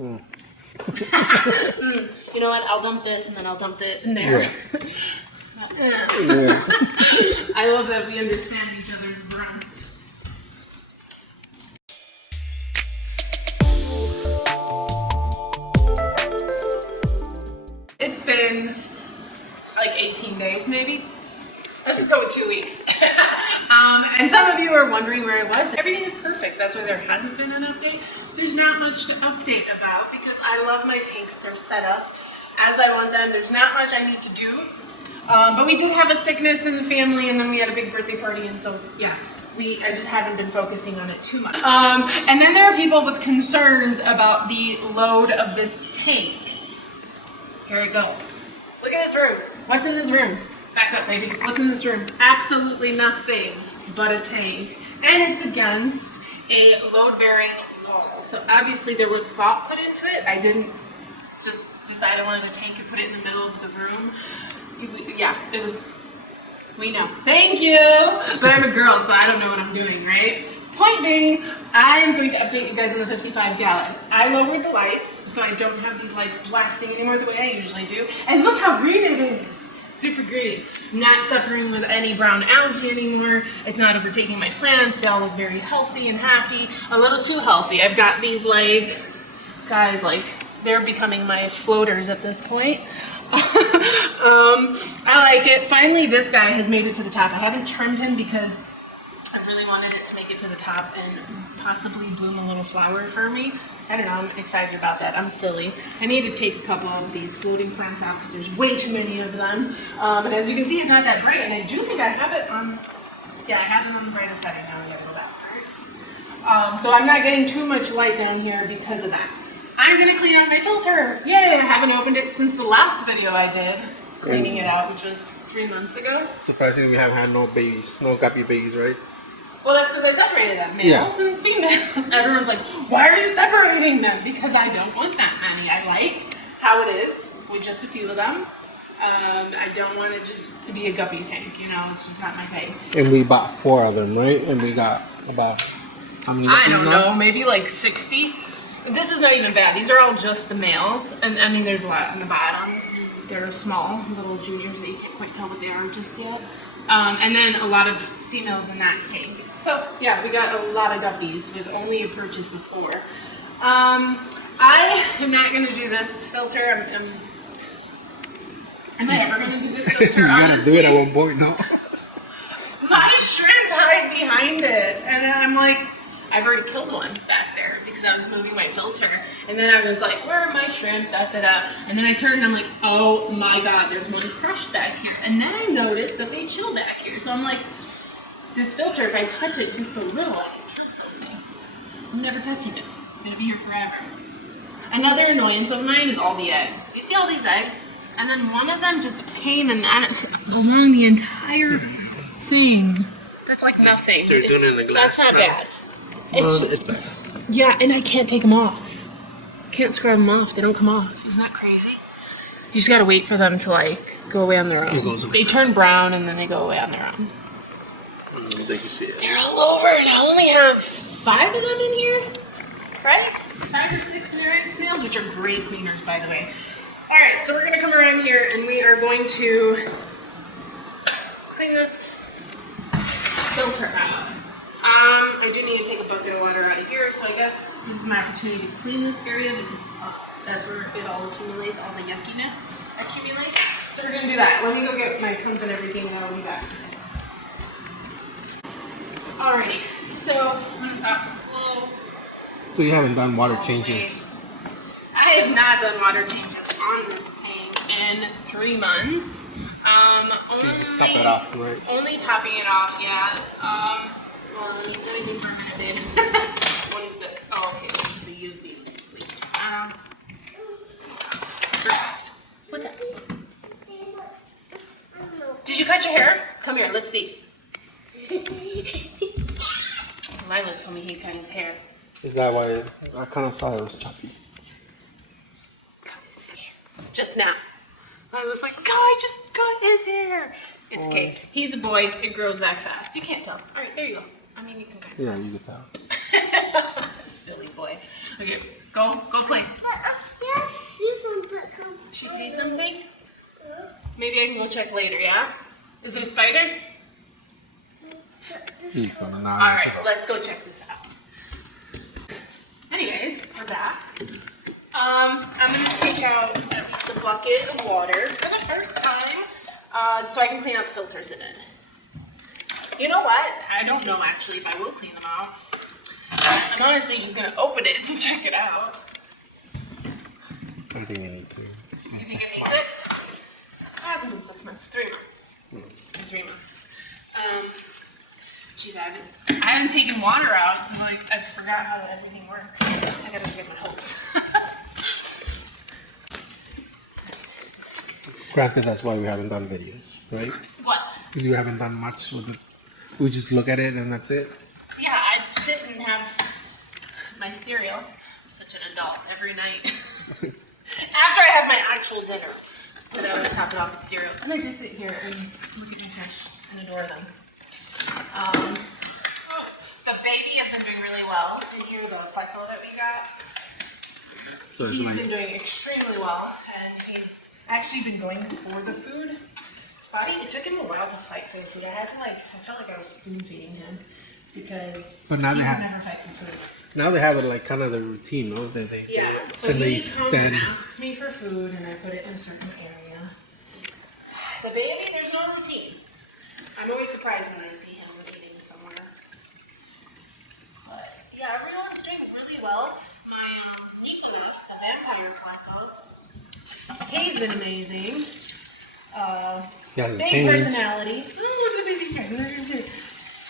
You know what? I'll dump this and then I'll dump it in there. Yeah. I love that we understand each other's grunts. It's been like 18 days maybe. Let's just go with 2 weeks. And some of you are wondering where I was. Everything is perfect. That's why there hasn't been an update. There's not much to update about because I love my tanks. They're set up as I want them. There's not much I need to do. But we did have a sickness in the family, and then we had a big birthday party, and so yeah, I just haven't been focusing on it too much. And then there are people with concerns about the load of this tank. Here it goes. Look at this room. What's in this room? Back up, baby. What's in this room? Absolutely nothing but a tank. And it's against a load-bearing wall. So obviously there was thought put into it. I didn't just decide I wanted a tank and put it in the middle of the room. Yeah, it was, we know. Thank you! But I'm a girl, so I don't know what I'm doing, right? Point being, I'm going to update you guys on the 55 gallon. I lowered the lights, so I don't have these lights blasting anymore the way I usually do. And look how green it is! Super green. Not suffering with any brown algae anymore. It's not overtaking my plants. They all look very healthy and happy. A little too healthy. I've got these guys, they're becoming my floaters at this point. I like it. Finally, this guy has made it to the top. I haven't trimmed him because I really wanted it to make it to the top and possibly bloom a little flower for me. I don't know, I'm excited about that. I'm silly. I need to take a couple of these floating plants out because there's way too many of them. And as you can see, it's not that bright, and I do think I have it on, yeah, I have it on the brighter setting now. I'm gonna go backwards. So I'm not getting too much light down here because of that. I'm gonna clean out my filter. Yay, I haven't opened it since the last video I did, cleaning it out, which was 3 months ago. Surprisingly, we haven't had no babies, no guppy babies, right? Well, that's because I separated them, males and females. Everyone's like, why are you separating them? Because I don't want that many. I like how it is with just a few of them. I don't want it just to be a guppy tank, you know, it's just not my thing. And we bought 4 of them, right? And we got about, how many guppies I don't now? know, maybe like 60. This is not even bad. These are all just the males. And I mean, there's a lot on the bottom. They're small, little juniors that you can't quite tell what they are just yet. And then a lot of females in that tank. So yeah, we got a lot of guppies with only a purchase of 4. I am not going to do this filter. Am I ever going to do this filter? You gotta do it at one point, no? My shrimp hide behind it. And I'm like, I've already killed one back there because I was moving my filter. And then I was like, where are my shrimp? Da, da, da. And then I turned and I'm like, oh my God, there's one crushed back here. And then I noticed that they chill back here. So I'm like, this filter, if I touch it just a little, I can kill something. I'm never touching it. It's gonna be here forever. Another annoyance of mine is all the eggs. Do you see all these eggs? And then one of them just came and along the entire thing. That's like nothing. They're doing it in the glass. That's not bad. It's bad. Yeah, and I can't take them off. Can't scrub them off. They don't come off. Isn't that crazy? You just gotta wait for them to like go away on their own. They turn brown and then they go away on their own. There you see it. They're all over, and I only have 5 of them in here, right? 5 or 6 snails, which are great cleaners, by the way. All right, so we're gonna come around here, and we are going to clean this filter out. I do need to take a bucket of water out of here, so I guess this is my opportunity to clean this area because that's where it all accumulates, all the yuckiness accumulates. So we're gonna do that. Let me go get my pump and everything, and I'll be back. Alrighty, so I'm gonna stop the flow. So you haven't done water changes? I have not done water changes on this tank in 3 months. So you just top it off, right? Only topping it off, yeah. Let me do for a minute, babe. What is this? Oh, okay, this is the UV. Perfect. What's that? Did you cut your hair? Come here, let's see. Lila told me he'd cut his hair. Is that why I kind of saw it was choppy? Cut his hair. Just now. I was like, God, I just cut his hair. It's okay. He's a boy. It grows back fast. You can't tell. All right, there you go. I mean, you can kind of. Yeah, you can tell. Silly boy. Okay, go play. She sees something? Maybe I can go check later, yeah? Is there a spider? He's gonna not All let right, you go. let's go check this out. Anyways, we're back. I'm gonna take out at least a bucket of water for the first time, so I can clean out the filters in it. You know what? I don't know actually if I will clean them out. I'm honestly just gonna open it to check it out. I think you need to. It's been You think 6 I need months. this? It hasn't been 6 months, 3 months. 3 months. Geez, I haven't taken water out, so like I forgot how everything works. I gotta get my hose. Granted, that's why we haven't done videos, right? What? Because we haven't done much with it. We just look at it and that's it. Yeah, I sit and have my cereal. I'm such an adult every night. After I have my actual dinner, but I always top it off with cereal. And I just sit here and look at my fish and adore them. The baby has been doing really well. And here, the pleco that we got. So it's He's like, been doing extremely well, and he's actually been going for the food. Spotty, it took him a while to fight for the food. I felt like I was spoon feeding him because But now he they would have- never fight for food. now they have it like kind of the routine, no? That they, Yeah, so and they he comes stand. and asks me for food, and I put it in a certain area. The baby, there's no routine. I'm always surprised when I see him eating somewhere. But yeah, everyone's doing really well. My Nicholas, the vampire pleco, he's been amazing. He hasn't Big changed. personality. Oh, the baby's here. Where is it?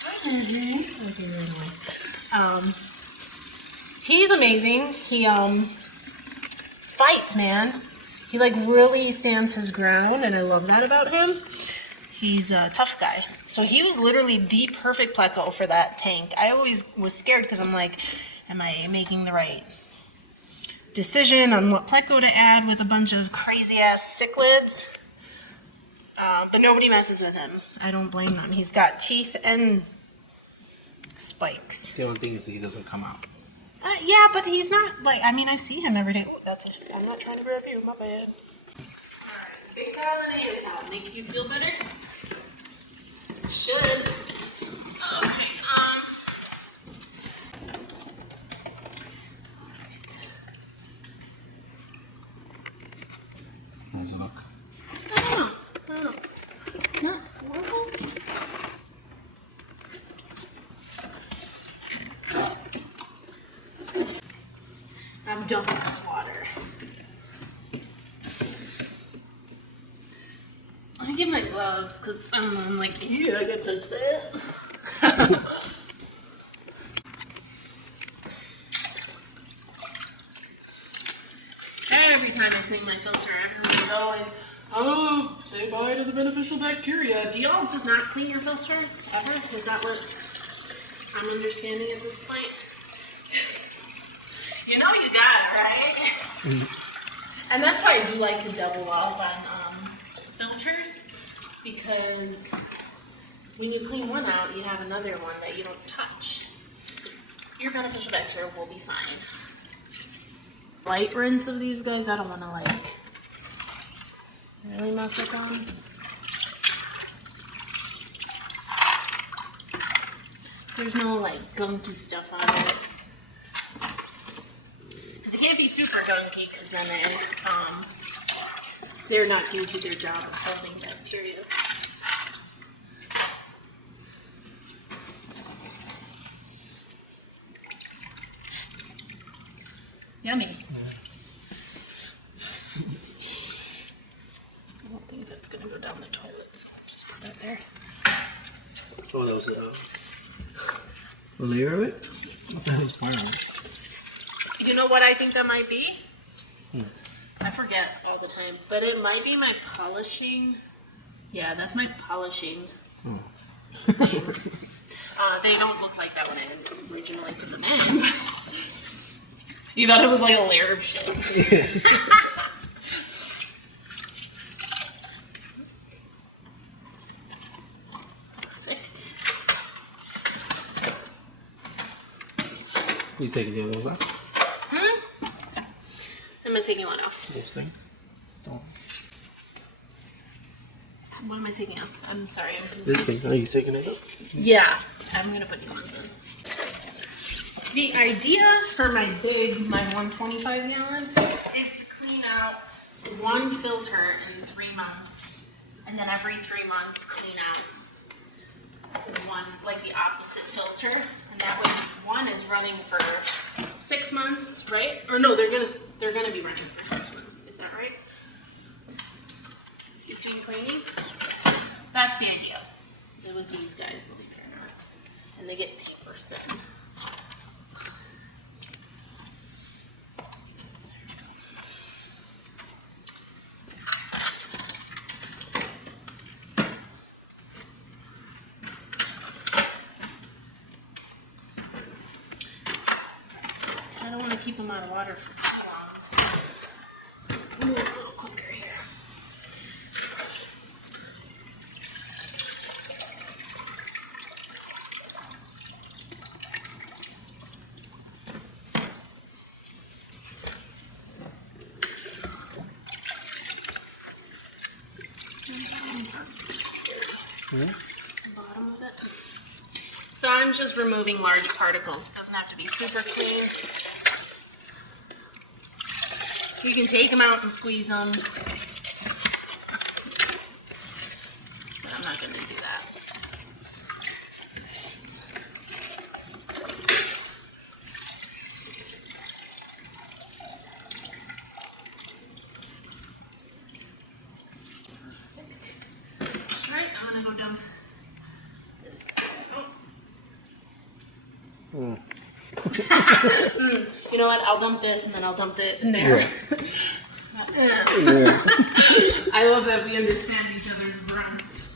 Hi, baby. Okay, very nice. He's amazing. He fights, man. He like really stands his ground, and I love that about him. He's a tough guy. So he was literally the perfect pleco for that tank. I always was scared because I'm like, am I making the right decision on what pleco to add with a bunch of crazy ass cichlids? But nobody messes with him. I don't blame them. He's got teeth and spikes. The only thing is he doesn't come out. Yeah, but he's not like, I mean, I see him every day. Oh, that's it. I'm not trying to grab you, my bad. Alright, big towel and a hand towel. Make you feel better? Should. Okay, How's it look? I'm done with this water. I get my gloves because I'm like, yeah, I gotta touch that. Every time I clean my filter, everyone's always, oh, say bye to the beneficial bacteria. Do y'all just not clean your filters ever? Is that what I'm understanding at this point? You know you got it, right? And that's why I do like to double up on filters, because when you clean one out, you have another one that you don't touch. Your beneficial bacteria will be fine. Light rinse of these guys, I don't want to like really mess with them. There's no like gunky stuff on it. Because it can't be super gunky because then they're not going to do their job of killing bacteria. Yummy. I don't think that's going to go down the toilet, so I'll just put that there. Oh, that was a layer of it? What the hell is part of it? You know what I think that might be? I forget all the time, but it might be my polishing. Yeah, that's my polishing things. They don't look like that when I originally put them in. You thought it was like a layer of shit. Perfect. You taking the others off? I'm gonna take one off. This thing? Don't. What am I taking off? I'm sorry. This thing. Are you taking it off? Yeah, I'm gonna put new ones in. The idea for my 125 gallon is to clean out one filter in 3 months, and then every 3 months clean out one, like the opposite filter, and that way one is running for 6 months, right? Or no, they're gonna be running for 6 months. Is that right? Between cleanings, that's the idea. It was these guys, believe it or not, and they get paper thin. I don't want to keep them out of water for too long, so we'll move a little quicker here. The bottom of it. So I'm just removing large particles. It doesn't have to be super clean. You can take them out and squeeze them, but I'm not going to do that. Alright, I'm going to go dump this. You know what? I'll dump this and then I'll dump it in there. Yeah. I love that we understand each other's grunts.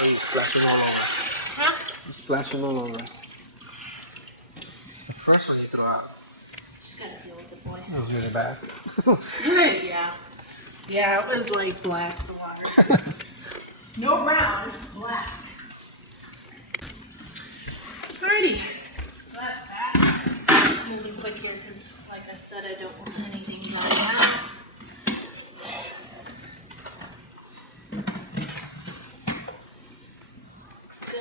I'm splashing all over. Huh? I'm splashing all over. The first one you threw out. Just gotta deal with the boy. It was really bad. Yeah. Yeah, it was like black, the water. No brown, black. Alrighty. So that's that. I'm moving quick here because, like I said, I don't want anything going out. Looks good.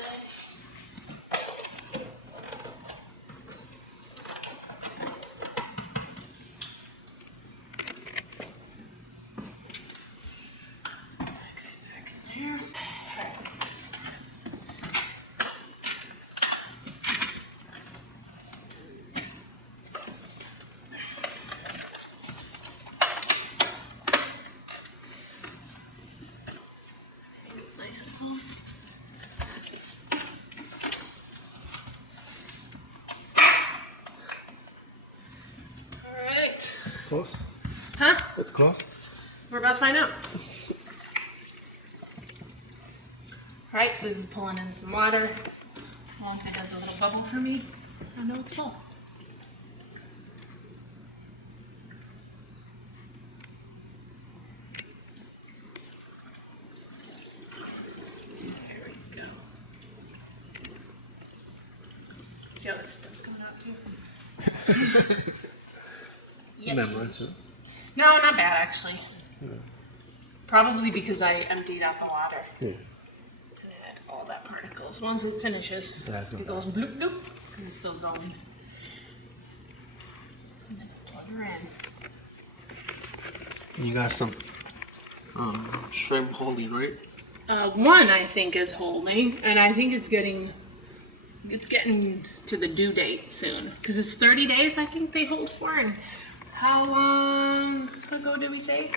Nice and close. All right. It's close. Huh? It's close. We're about to find out. All right, so this is pulling in some water. Once it does a little bubble for me, I know it's full. There we go. See how this stuff coming out too? Yep. Remember it, too. No, not bad actually. Probably because I emptied out the water. Yeah. And it had all that particles. Once it finishes, Yeah, it's not it goes bloop bloop because it's still going. And then plug her in. You got some shrimp holding, right? One I think is holding, and I think it's getting to the due date soon because it's 30 days I think they hold for. And how long ago did we say?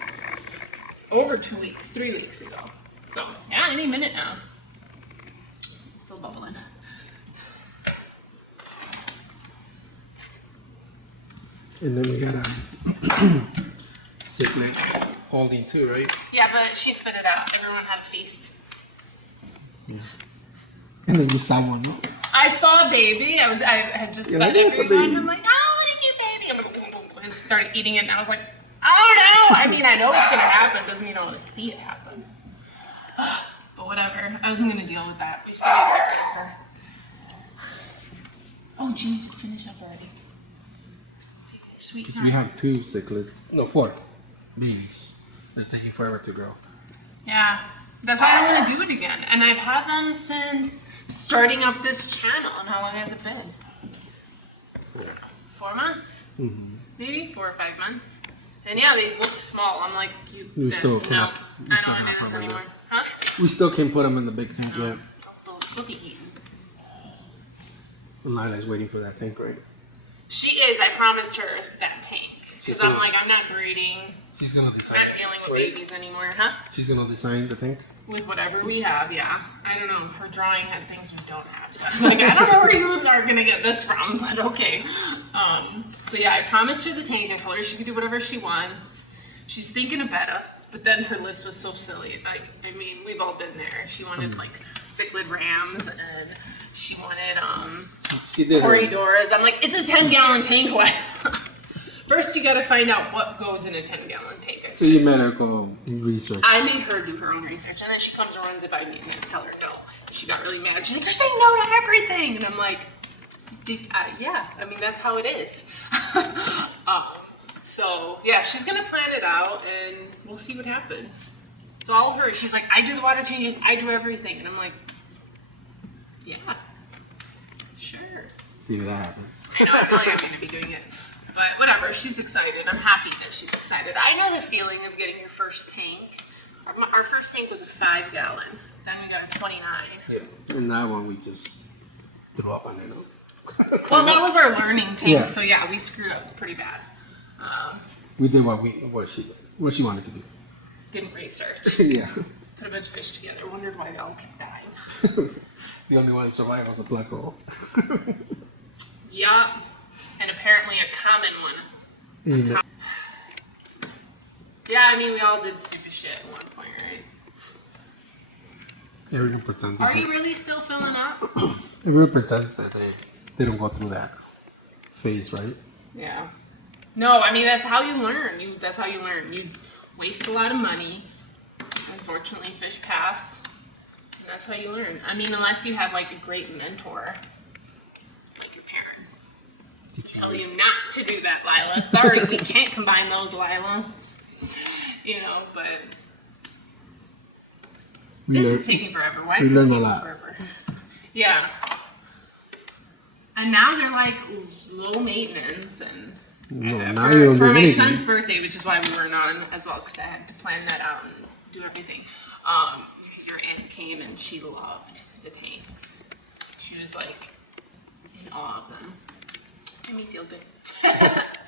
Over 2 weeks, 3 weeks ago. So yeah, any minute now. Still bubbling. And then we got a cichlid holding too, right? Yeah, but she spit it out. Everyone had a feast. Yeah. And then you saw one, no? I saw a baby. I had just Yeah, fed look at the everyone. baby. I'm like, oh, what a cute baby. I'm like, I started eating it and I was like, oh no! I mean, I know it's gonna happen, doesn't mean I want to see it happen. But whatever, I wasn't gonna deal with that. We still kept her. Oh geez, just finish up already. Take your sweet Because time. we have 2 cichlids. No, 4 babies. They're taking forever to grow. Yeah, that's why I want to do it again. And I've had them since starting up this channel. And how long has it been? Yeah. 4 months? Mm-hmm. Maybe 4 or 5 months. And yeah, they look small. I'm like, We still no, cannot. We I still don't want cannot to this cover anymore. them. Huh? We still can't put them in the big tank yet. I'll still be eating. And Lila's waiting for that tank, right? She is. I promised her that tank. She's Because I'm gonna- like, I'm not breeding. She's gonna I'm decide. not dealing with babies anymore, huh? She's gonna design the tank. With whatever we have, yeah. I don't know. Her drawing had things we don't have. So I was like, I don't know where you are going to get this from, but okay. So yeah, I promised her the tank. I told her she could do whatever she wants. She's thinking of Betta, but then her list was so silly. Like, I mean, we've all been there. She wanted like cichlid rams and she wanted She did. corridors. I'm like, it's a 10-gallon tank. Why? First, you got to find out what goes in a 10-gallon tank. So you made her go research. I made her do her own research, and then she comes and runs it by me, and I tell her no. She got really mad. She's like, "You're saying no to everything," and I'm like, "Yeah, I mean that's how it is." So yeah, she's gonna plan it out, and we'll see what happens. It's all her. She's like, "I do the water changes, I do everything," and I'm like, "Yeah, sure." See what that happens. I know, I feel like I'm gonna be doing it. But whatever, she's excited. I'm happy that she's excited. I know the feeling of getting your first tank. Our first tank was a 5-gallon. Then we got a 29. Yeah. And that one we just threw up on it. Well, that was our learning tank, Yeah. so yeah, we screwed up pretty bad. We did what she wanted to do. Didn't research. Yeah. Put a bunch of fish together. Wondered why they all kept dying. The only one that survived was a black hole. Yup. And apparently a common one. Yeah, I mean, we all did stupid shit at one point, right? Everyone pretends Are that you really still filling up? everyone pretends that they don't go through that phase, right? Yeah. No, I mean, that's how you learn. That's how you learn. You waste a lot of money. Unfortunately, fish pass. And that's how you learn. I mean, unless you have, like, a great mentor. Like your parents. Tell you not to do that, Lila. Sorry, we can't combine those, Lila. You know, but... This is taking forever. Why is this taking forever? Yeah. And now they're like low maintenance and now you don't do for my anything. son's birthday, which is why we weren't on as well, because I had to plan that out and do everything. Your aunt came and she loved the tanks. She was like in awe of them. Made me feel good.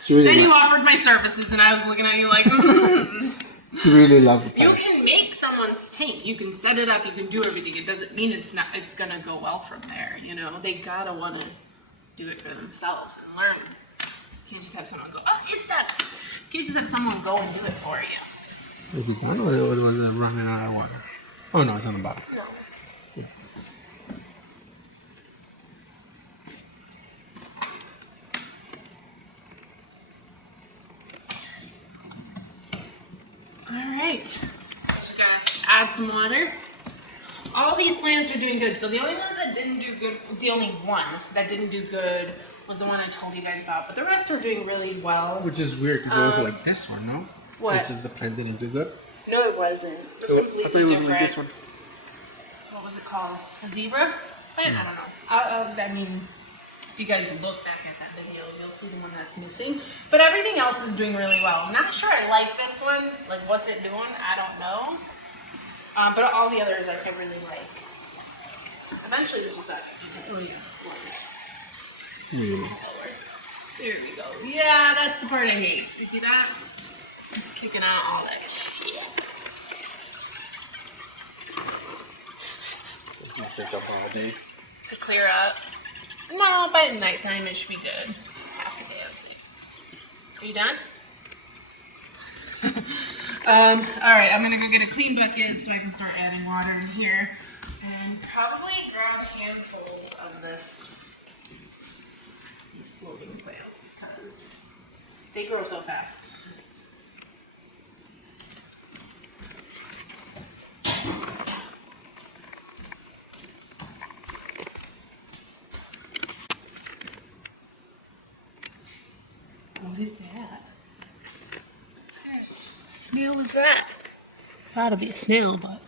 Then you offered my services and I was looking at you like, She really loved the You plants. can make someone's tank. You can set it up. You can do everything. It doesn't mean it's gonna go well from there. You know, they gotta want to do it for themselves and learn. You can't just have someone go, oh, it's done. You can't just have someone go and do it for you. Is it done or was it running out of water? Oh no, it's on the bottom. No. All right. Just gotta add some water. All these plants are doing good. So the only ones that didn't do good, the only one that didn't do good was the one I told you guys about. But the rest are doing really well. Which is weird because it was like this one, no? What? Which is the plant didn't do good. No, it wasn't. It was completely I thought it was different. like this one. What was it called? A zebra? I don't know. I mean, if you guys look back at that video, you'll see the one that's missing. But everything else is doing really well. I'm not sure I like this one. Like, what's it doing? I don't know. But all the others I really like. Eventually, this was that. Oh, yeah. There we go. Yeah, that's the part I hate. You see that? It's kicking out all that shit. So it's gonna take up all day. To clear up. No, by nighttime it should be good. Half a day, I would say. Are you done? Alright, I'm gonna go get a clean bucket so I can start adding water in here. And probably grab handfuls of these floating plants because They grow so fast. What is that? What snail is that? Gotta be a snail, but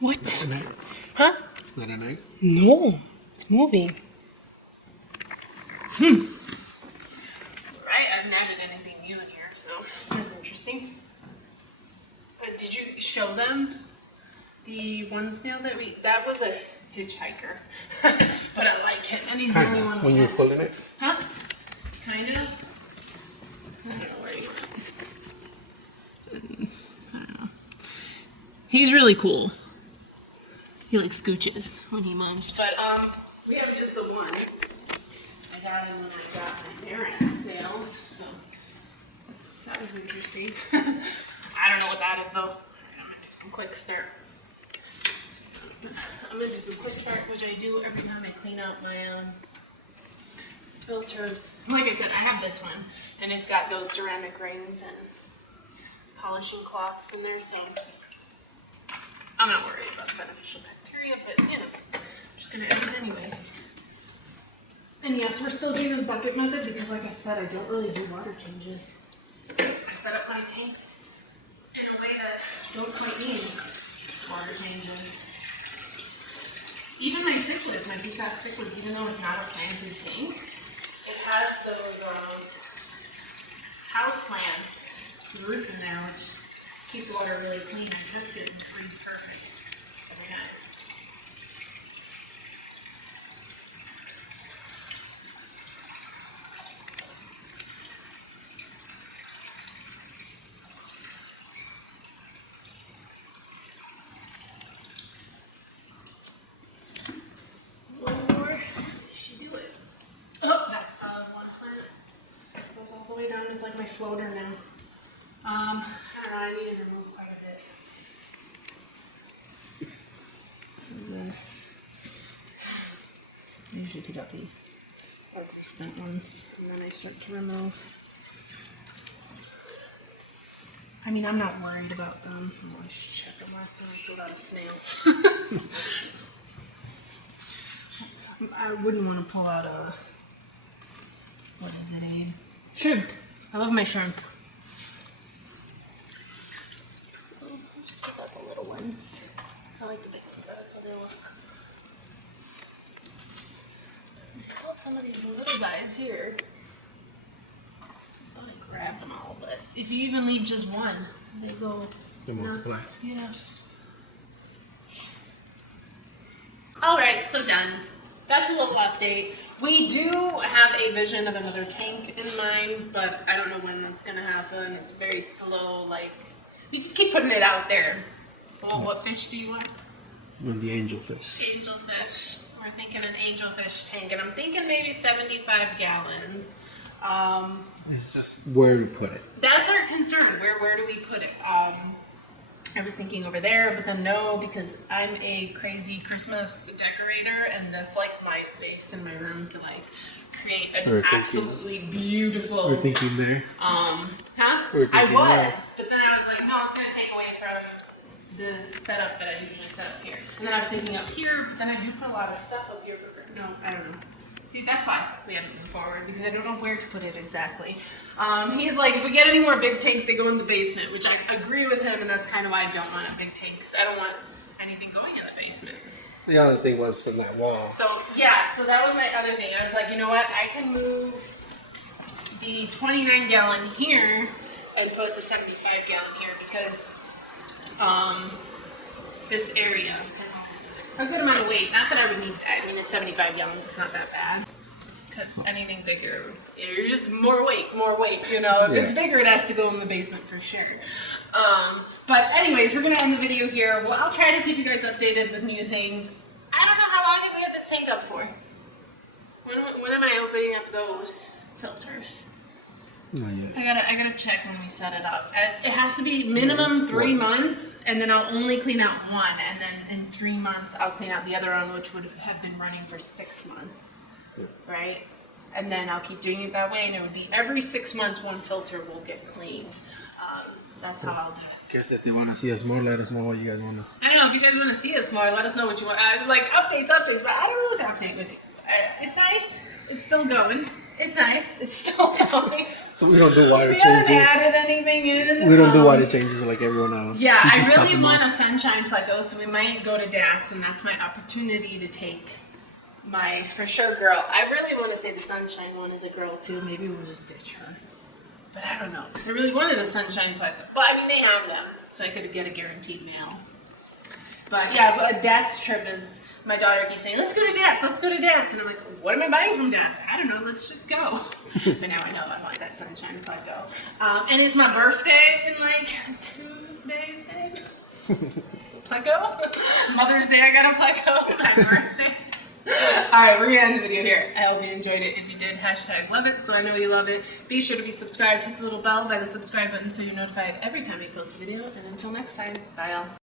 what? An egg. Huh? It's not an egg. No, it's moving. Right, I haven't added anything new in here, so that's interesting. Did you show them the one snail that was a hitchhiker, but I like him, and he's the only one. When you were pulling it. Huh? Kind of. I don't know where he went. I don't know. He's really cool. He like scooches when he moves, but we have just the one. I got him when I got my parents' snails, so that was interesting. I don't know what that is though. I'm gonna do some quick start. I'm gonna do some quick start, which I do every time I clean out my filters. Like I said, I have this one, and it's got those ceramic rings and polishing cloths in there, so I'm not worried about the beneficial bacteria, but you know, I'm just gonna edit it anyways. And yes, we're still doing this bucket method because, like I said, I don't really do water changes. I set up my tanks in a way that don't quite need water changes. Even my cichlids, my peacock cichlids, even though it's not a planted tank, it has those house plants, roots in there, which keep the water really clean. I tested and freeze perfect every night. One more, should do it. Oh, that's one plant. Goes all the way down. It's like my floater now. I don't know. I need to remove quite a bit. This. I usually take out the overspent ones, and then I start to remove. I mean, I'm not worried about them. Oh, I should check them last time I pulled out a snail. I wouldn't want to pull out a, what is it, a shrimp. I love my shrimp. So just take out the little ones. I like the big ones. I like how they look. I still have some of these little guys here. I thought I grabbed them all, but if you even leave just one, they go multiply. nuts. Yeah. All right, so done. That's a little update. We do have a vision of another tank in mind, but I don't know when that's gonna happen. It's very slow, like, you just keep putting it out there. Well, what fish do you want? With the angelfish. Angelfish. We're thinking an angelfish tank, and I'm thinking maybe 75 gallons. It's just where we put it. That's our concern. Where do we put it? I was thinking over there, but then no, because I'm a crazy Christmas decorator, and that's like my space in my room to like create an absolutely beautiful. We're thinking there. Huh? I was, but then I was like, no, it's gonna take away from the setup that I usually set up here. And then I was thinking up here, but then I do put a lot of stuff up here for. No, I don't know. See, that's why we haven't moved forward, because I don't know where to put it exactly. He's like, if we get any more big tanks, they go in the basement, which I agree with him, and that's kind of why I don't want a big tank, because I don't want anything going in the basement. The other thing was in that wall. So, yeah, so that was my other thing. I was like, you know what, I can move the 29 gallon here and put the 75 gallon here, because this area, a good amount of weight. Not that I would need that. I mean, it's 75 gallons. It's not that bad. Because anything bigger, you're just more weight, you know. If it's bigger, it has to go in the basement for sure. But anyways, we're going to end the video here. Well, I'll try to keep you guys updated with new things. I don't know how long have we had this tank up for. When am I opening up those filters? Not yet. I gotta check when we set it up. It has to be minimum 3 months, and then I'll only clean out one, and then in 3 months I'll clean out the other one, which would have been running for 6 months, right? and then I'll keep doing it that way, and it would be every 6 months one filter will get cleaned. That's how I'll do it. Guess if they want to see us more, let us know what you guys want us. I don't know if you guys want to see us more. Let us know what you want. Like updates, but I don't know what to update with it. It's nice. It's still going. It's nice. It's still going. So we don't do water We changes. haven't added anything in. We don't do water changes like everyone else. Yeah, We I just top really them want off. a sunshine pleco, so we might go to Dad's, and that's my opportunity to take my, for sure, girl. I really want to say the sunshine one is a girl too. Maybe we'll just ditch her. But I don't know, because I really wanted a sunshine pleco. But I mean, they have them, so I could get a guaranteed mail. But yeah, but Dad's trip is, my daughter keeps saying, let's go to Dad's, let's go to Dad's. And I'm like, what am I buying from Dad's? I don't know, let's just go. But now I know I want that sunshine pleco. And it's my birthday in like 2 days, babe. So pleco. Mother's Day, I got a pleco. My birthday. Alright, we're gonna end the video here. I hope you enjoyed it. If you did, hashtag love it, so I know you love it. Be sure to be subscribed. Hit the little bell by the subscribe button so you're notified every time we post a video. And until next time, bye all.